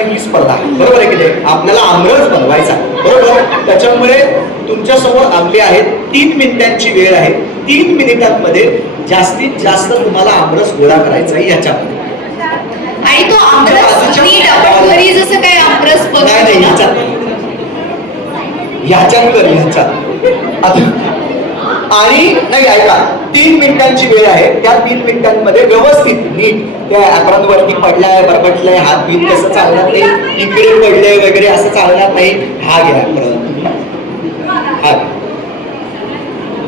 ही स्पर्धा बरोबर आहे की नाही, आपल्याला आमरस बनवायचा बरोबर. त्याच्यामुळे तुमच्या समोर आंबे आहेत, 3 मिनिटांची वेळ आहे. 3 मिनिटांमध्ये जास्तीत जास्त तुम्हाला आमरस गोळा करायचा आहे याच्यामध्ये. आणि तो आमरस नीट आपण घरी जसं काय आमरस नाही ह्याच्यात कर आणि नाही ऐका, 3 मिनिटांची वेळ आहे. त्या 3 मिनिटांमध्ये व्यवस्थित नीट त्या ऍप्रॉन वरती पडलाय, बरबटलाय, हात बीत कसं चालणार नाही, इकडे पडले वगैरे असं चालणार नाही. हा घ्या हा.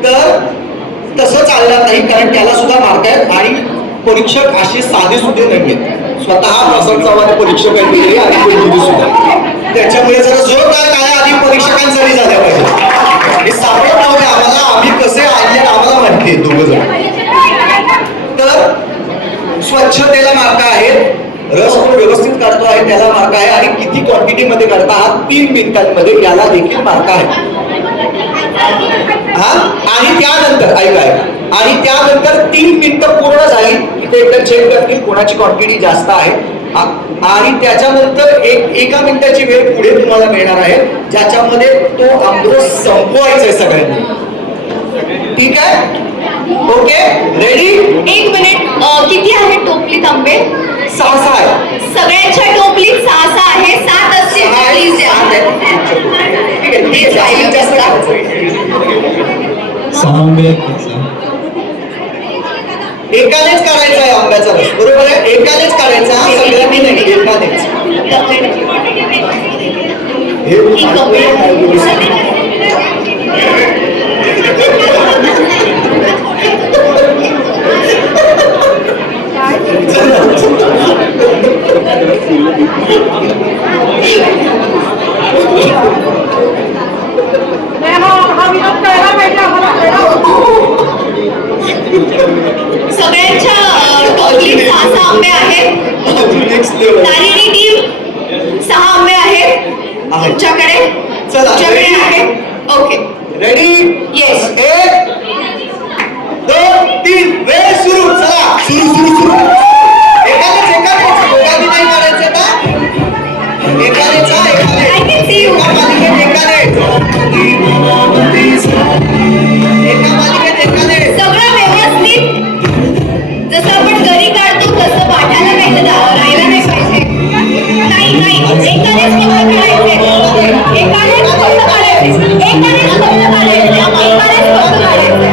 तर तसं चालणार नाही, कारण त्याला सुद्धा मार्क आहेत आणि परीक्षक असे साधे सुधे नाहीये. स्वतः प्रसाद चव्हाण परीक्षक आहेत आणि सुद्धा. त्याच्यामुळे जरा जोरदार काय आधी परीक्षकांसाठी झाल्या पाहिजे. हे सापडत नव्हते आम्हाला, आम्ही कसे आले आम्हाला माहिती आहे दोघं जण. तर स्वच्छतेला मार्क आहेत, रस पण व्यवस्थित काढतो आहे त्याला मार्क आहे, आणि किती क्वांटिटी मध्ये काढता हा 3 मिनिटांमध्ये याला देखील मार्क आहे. हा आणि त्यानंतर ऐका आणि त्यानंतर 3 मिनिटं पूर्ण झाली की ते एकदा चेक करतील कोणाची क्वांटिटी जास्त आहे, आणि त्याच्यानंतर एका मिनिटाची वेळ पुढे तुम्हाला मिळणार आहे ज्याच्यामध्ये तो आमरस संपवायचा आहे सगळ्यांनी. ठीक आहे, ओके रेडी. 1 मिनिट, किती आहे टोपलीत आंबे? 6 आहे सगळ्यांच्या टोपलीत 6 आहे. 7 असतील प्लीज द्या. एकानेच काढायचा आहे आंब्याचा रस, बरोबर आहे. एकानेच काढायचा, सगळ्यांनी नाही, एकानेच. सगळ्यांच्या टोपलीत 6 आंबे आहेत. तारिणी टीम 6 आंबे आहेत तुमच्याकडे. तुमच्याकडे आहेत. Okay ready. येस. 1 2 3 वेळ सुरू. चला सुरू सुरू सुरू. एकानेच दोघांनी नाही करायचं ना. एकानेच एका मालिकेत एकाने सगळं व्यवस्थित जसं आपण घरी काढतो तसं पाठाला काही राहायला नाही पाहिजे. नाही एकानेच फक्त काढायचे, एकानेच फक्त काढायचे, एकानेच फक्त काढायचे, एकानेच फक्त काढायचे.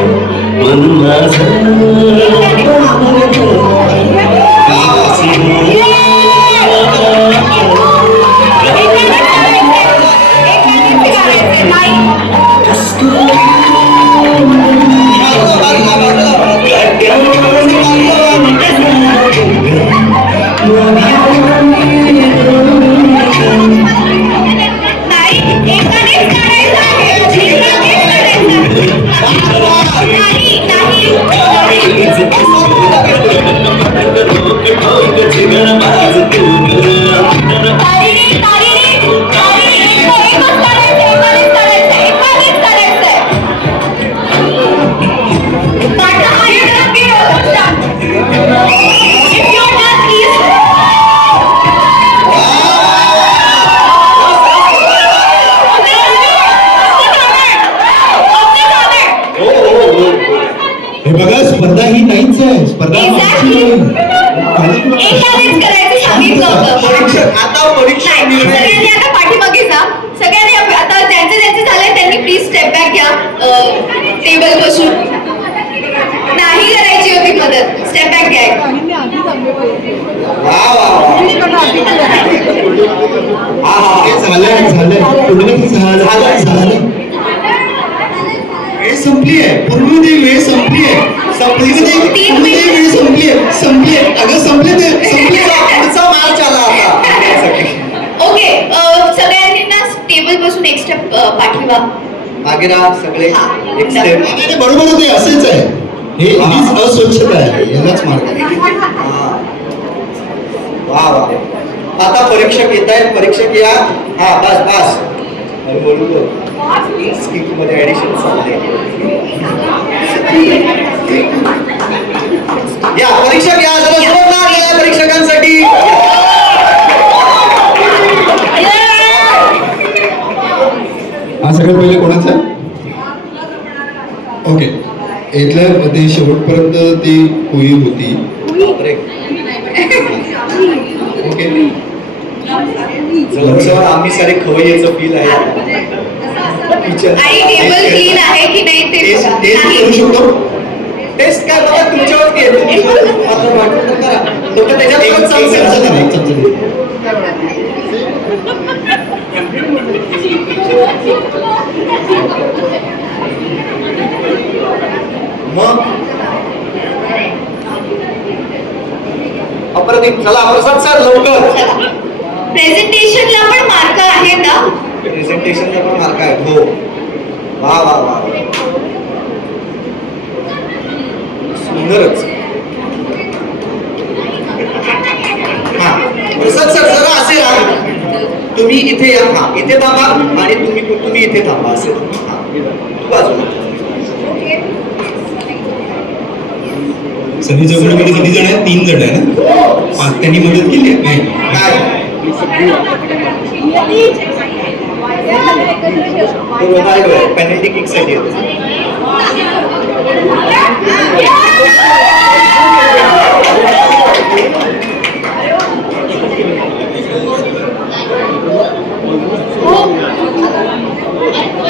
स्पर्धा ही नाहीच आहे. स्पर्धा आता परीक्षा सगळ्यांनी आता पाठीमागे जा. सगळ्यांनी आता ज्यांचे झालंय त्यांनी प्लीज स्टेप बॅक घ्या. टेबल बसून नाही करायची होती मदत. स्टेप बॅक घ्या. वेळ संपली आहे. पूर्ण ती वेळ संपली आहे. संपली आहे. अगं संपले पुढचा मार्च आला आता. ओके सगळ्यांनी ना टेबल बसून एक स्टेप पाठीवा मागे राहा सगळे. एक स्टेप बरोबर होते. असेच आहे हे अस्वच्छता आहे. यालाच मार्ग. वा आता परीक्षक येत आहेत. परीक्षक या. हा बस बोलू स्किट मध्ये ऍडिशन चाललंय. या परीक्षक या जरा जोरदार या परीक्षकांसाठी. हा सगळ्यात पहिले कोणाचा आहे? ओके, इथल्या ते शेवटपर्यंत ती कुई होती. बापरे. ओके, जवळजवळ आम्ही सारे खवय्याचं फील आहे. आणि टेबल क्लीन आहे की नाही ते टेस्ट बघा. टेस्ट नाही. करू शकतो. टेस्ट काय बघा तुमच्यावरती आहे. तुम्ही मात्र वाटलं तर करा. लोक त्याच्यात एक पण चमचा चालतील. दे, एक चमचा दे. मग अप्रतिम. चला प्रसाद सर लवकर. प्रेझेंटेशनला पण मार्क आहे ना. प्रेझेंटेशनला पण मार्क आहे. हो, वा वा वा, सुंदरच. हा प्रसाद सर जरा असे राहा. तुम्ही इथे या. हा इथे थांबा आणि तुम्ही इथे थांबा असे. हा तू बाजूला. सगळी चौकटीमध्ये किती जण आहेत? 3 जण आहे ना. 5 त्यांनी मदत केली आहे? नाही. काय तो रोनाल्डो आहे. पेनल्टी किक साठी येतो.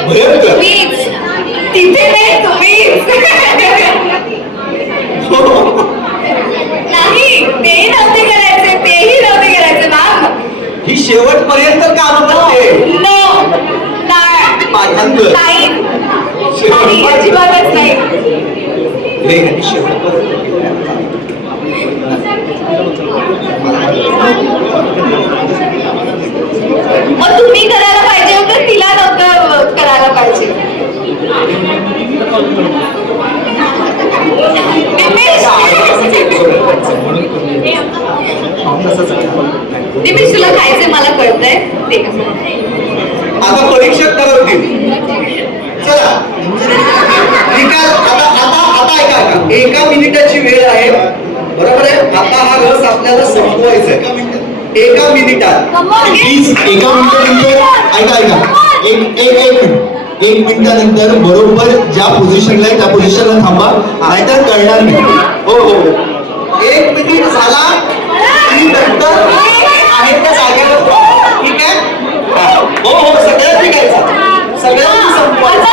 भयंकर. तुम्हीच तिथे नाही तुम्हीच. नाही तेही नव्हते करायचे तेही नव्हते करायचे मॅम. ही शेवटपर्यंत काम आहे. नो नाही पाठांतर. नाही नाही, शेवटपर्यंत. अजिबातच नाही. नाही, आणि शेवटपर्यंत केलं. मग तुम्ही करायला पाहिजे होतं तिला नव्हतं करायला पाहिजे. निमेश तुला खायचं मला कळतंय ते आता परीक्षक ठरवतील. चला निकाल. आता ऐका. 1 मिनिटाची वेळ आहे. बरोबर आहे. आता हा रस आपल्याला संपवायचा आहे 1 मिनिटात. प्लीज एका मिनिटानंतर ऐका. एक मिनिटानंतर बरोबर ज्या पोझिशनला आहे त्या पोझिशनला थांबा, नाहीतर कळणार नाही. हो हो हो. 1 मिनिट झाला की नंतर आहे त्या जागेवर. ठीक आहे. हो हो सगळ्यांनी घ्यायचं. सगळ्यांनी संपवायचं. आता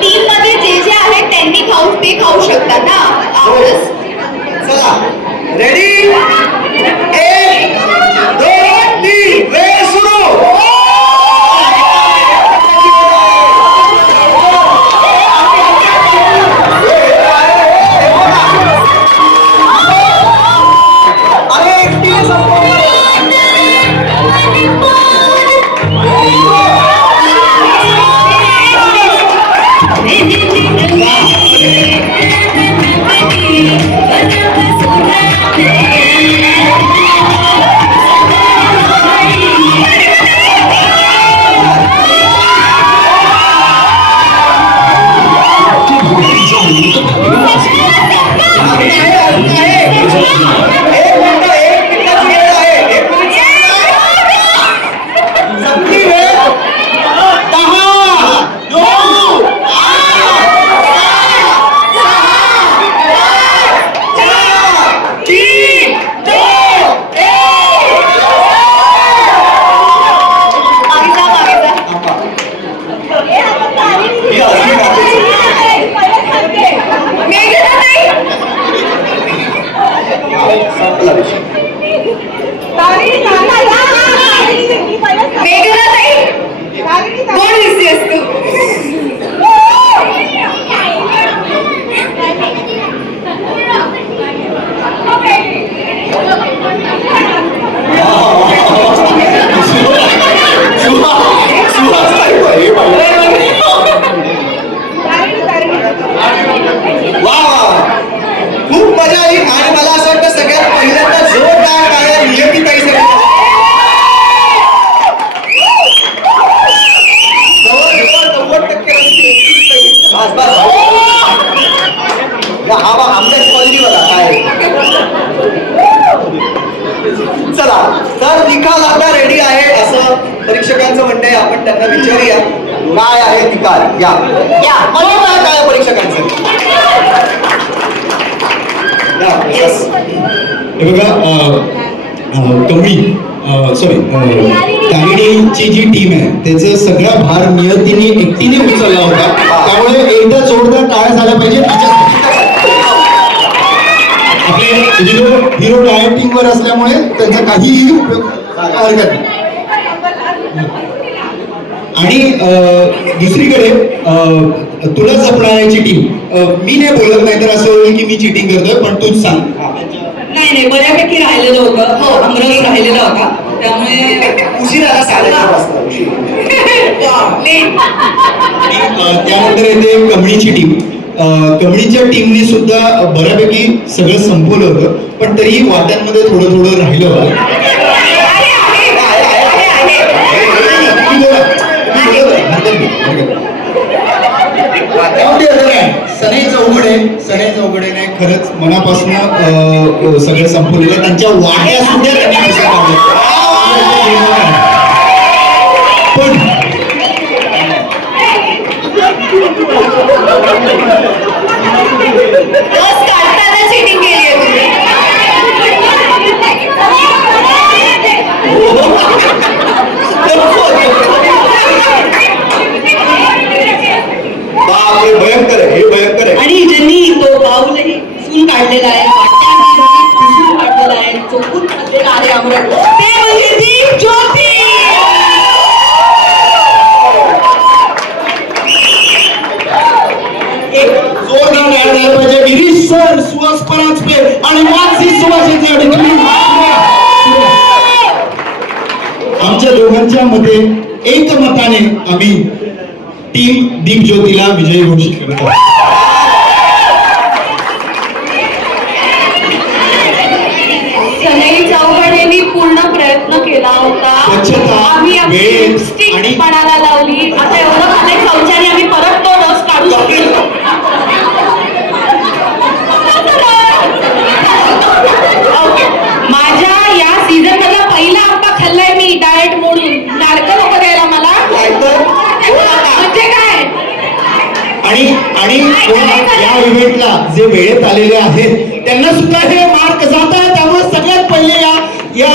टीम मध्ये जे आहेत त्यांनी ते खाऊ शकतात ना आवडच. चला रेडी. 1 2 3 वेळ सुरू. अरे एकटी बस बस हा बा आमच्याच क्वालिटी बघा काय आहे. चला तर निकाल आता रेडी आहे असं परीक्षकांचं म्हणणं आहे. आपण त्यांना विचारूया काय आहे निकाल. या या म्हणून काय आहे परीक्षकांचं. या, yes. हे बघा कमी सॉरी तागिडीची जी टीम आहे त्याचा सगळा भार नियतीने एकटीने उचलला होता. त्यामुळे एकदा जोरदार टाळ्या झाल्या पाहिजे आपले हिरो डायटिंग वर असल्यामुळे त्यांचा काहीही उपयोग हरकत नाही. आणि दुसरीकडे तुला जपणाऱ्याची टीम मी नाही बोलत नाही तर असं होईल की मी चिटिंग करतोय पण तूच सांग. नाही बऱ्यापैकी राहिलेलं होतं. हो अंग्रेज राहिलेला होता त्यामुळे उशिरा साडेचार वाजता आणि त्यानंतर येते कमळीची टीम. कमळीच्या टीमने सुद्धा बऱ्यापैकी सगळं संपवलं होतं पण तरीही वाट्यांमध्ये थोडं थोडं राहिलं होतं. सनई चौघडेने खरंच मनापासून सगळं संपवलेलं. त्यांच्या वाट्या सुद्धा त्यांनी पुस्तक पण बस काढताना चिटिंग केली आहे तुम्ही. बापरे भयंकर आहे हे भयंकर आहे. आणि ज्यांनी तो बाऊलही पुसून काढलेला आहे वाट्याही पुसून काढलेला आहे चोखून काढलेला आहे अमृत ते म्हणजे ती ज्योती. एक जोरदार टाळ्या झाल्या पाहिजे गिरीश सर सुहास परांजपे आणि मानसी सुभाष आमच्या दोघांच्या मते एकमताने आम्ही टीम दीप ज्योतीला विजयी घोषित करतो. सनई चौघडेंनी पूर्ण प्रयत्न केला होता. स्वच्छता, आम्ही आपली वेळ लिपस्टिक आणि- पणाला लावली. आता एवढं खाल्ले शौचाने आम्ही परत तो रस काढू शकतो. माझ्या या सीझन मधला पहिला आंबा खाल्लाय मी डाएट मोडून. लाडकं नको द्यायला मला. म्हणजे काय आणि आणि या इव्हेंटला जे वेळेत आलेले आहेत त्यांना सुद्धा हे मार्क जात आहे. त्यामुळे सगळ्यात पहिले या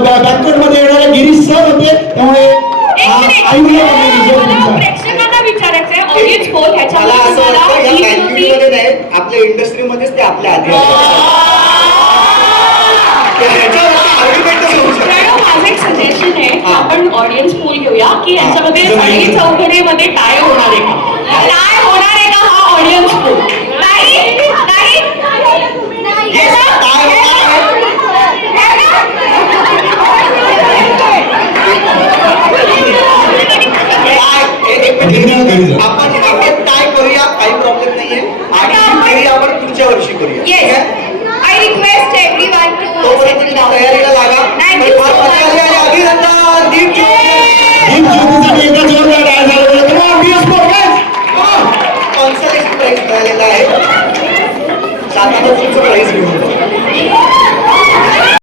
बॅकवर्ड मध्ये येणारे गिरीश सर होते. त्यामुळे प्रेक्षकांना विचारायचंय ऑडियन्स पोल मला असं वाटतं या फॅक्टरीमध्ये नाही आपल्या इंडस्ट्रीमध्येच ते आपल्या आधी माझं एक सजेशन आहे की आपण ऑडियन्स पोल घेऊया की यांच्यामध्ये सनई चौघडेमध्ये टाय होणार आहे का. टाय होणार आहे का हा ऑडियन्स पोल. नाही नाही घरी जा. आपण